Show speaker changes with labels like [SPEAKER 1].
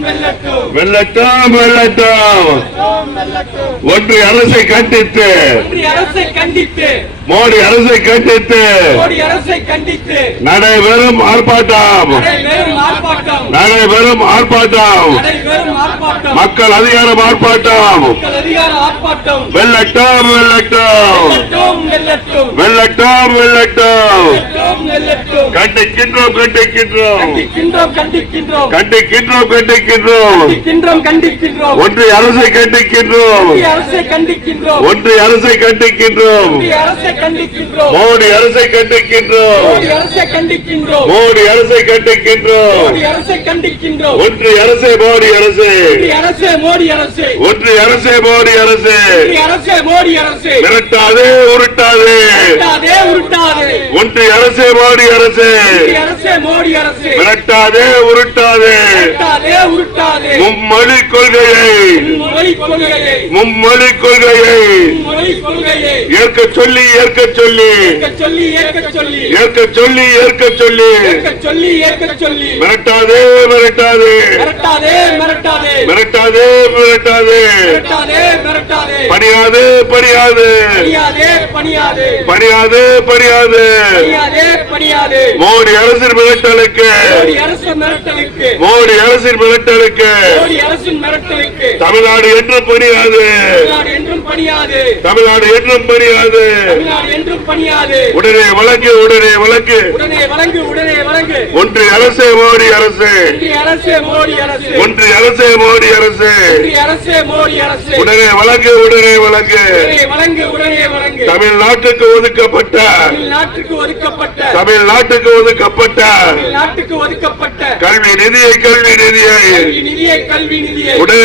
[SPEAKER 1] வெல்லட்டும் வெல்லட்டும்.
[SPEAKER 2] ஒன்று அரசை கண்டித்து
[SPEAKER 1] அரசை கண்டித்து
[SPEAKER 2] மோடி அரசை கண்டித்து
[SPEAKER 1] அரசை கண்டித்து
[SPEAKER 2] நடைபெறும் ஆர்ப்பாட்டம்.
[SPEAKER 1] நடைபெறும் ஆர்ப்பாட்டம்.
[SPEAKER 2] மக்கள் அதிகாரம் ஆர்ப்பாட்டம்.
[SPEAKER 1] வெல்லட்டும். வெல்லட்டும். வெல்லட்டும். வெல்லட்டும்
[SPEAKER 2] கண்டிக்கின்றோம் கண்டிக்கின்றோம்.
[SPEAKER 1] கண்டிக்கின்றோம் கண்டிக்கின்றோம்.
[SPEAKER 2] கண்டிக்கின்றோம் ஒன்றை அரசை கண்டிக்கின்றோம்.
[SPEAKER 1] ஒன்றை அரசை கண்டிக்கின்றோம்.
[SPEAKER 2] மோடி அரசை கண்டிக்கின்றோம்.
[SPEAKER 1] மோடி அரசை கண்டிக்கின்றோம்.
[SPEAKER 2] ஒன்றை அரசை
[SPEAKER 1] மோடி அரசு
[SPEAKER 2] ஒன்றை அரசை மோடி அரசு.
[SPEAKER 1] ஒன்றை அரசை மோடி அரசு.
[SPEAKER 2] அரசே மோடி அரசு. மிரட்டாதே உருட்டாதே.
[SPEAKER 1] உருட்டாதே உருட்டாதே.
[SPEAKER 2] ஒன்றிய அரசே மோடி அரசு.
[SPEAKER 1] அரசே மோடி அரசு.
[SPEAKER 2] மிரட்டாதே உருட்டாதே.
[SPEAKER 1] உருட்டாதே உருட்டாதே.
[SPEAKER 2] மும்மொழி கொள்கையை.
[SPEAKER 1] மொழி கொள்கையை.
[SPEAKER 2] மும்மொழி கொள்கையை
[SPEAKER 1] மொழி கொள்கையை.
[SPEAKER 2] ஏற்க சொல்லி ஏற்க சொல்லி.
[SPEAKER 1] ஏற்க சொல்லி ஏற்க சொல்லி.
[SPEAKER 2] மிரட்டாதே மிரட்டாதே.
[SPEAKER 1] மிரட்டாதே மிரட்டாதே.
[SPEAKER 2] பணியாதே பணியாது.
[SPEAKER 1] பணியாதே பணியாது.
[SPEAKER 2] மோடி
[SPEAKER 1] அரசு மிரட்டலுக்கு.
[SPEAKER 2] மோடி அரசின் மிரட்டலுக்கு. தமிழ்நாடு என்றும் பணியாது.
[SPEAKER 1] தமிழ்நாடு என்றும் பணியாது.
[SPEAKER 2] உடனே வழக்கு உடனே வழக்கு ஒன்று அரசு மோடி அரசு.
[SPEAKER 1] ஒன்று அரசு மோடி அரசு.
[SPEAKER 2] உடனே வழக்கு உடனே வழக்கு தமிழ்நாட்டுக்கு ஒதுக்கப்பட்ட
[SPEAKER 1] தமிழ்நாட்டுக்கு ஒதுக்கப்பட்ட
[SPEAKER 2] தமிழ்நாட்டுக்கு ஒதுக்கப்பட்ட
[SPEAKER 1] தமிழ்நாட்டுக்கு ஒதுக்கப்பட்ட
[SPEAKER 2] கல்வி நிதியை கல்வி நிதியை.
[SPEAKER 1] கல்வி நிதியை கல்வி நிதியை.
[SPEAKER 2] உடனே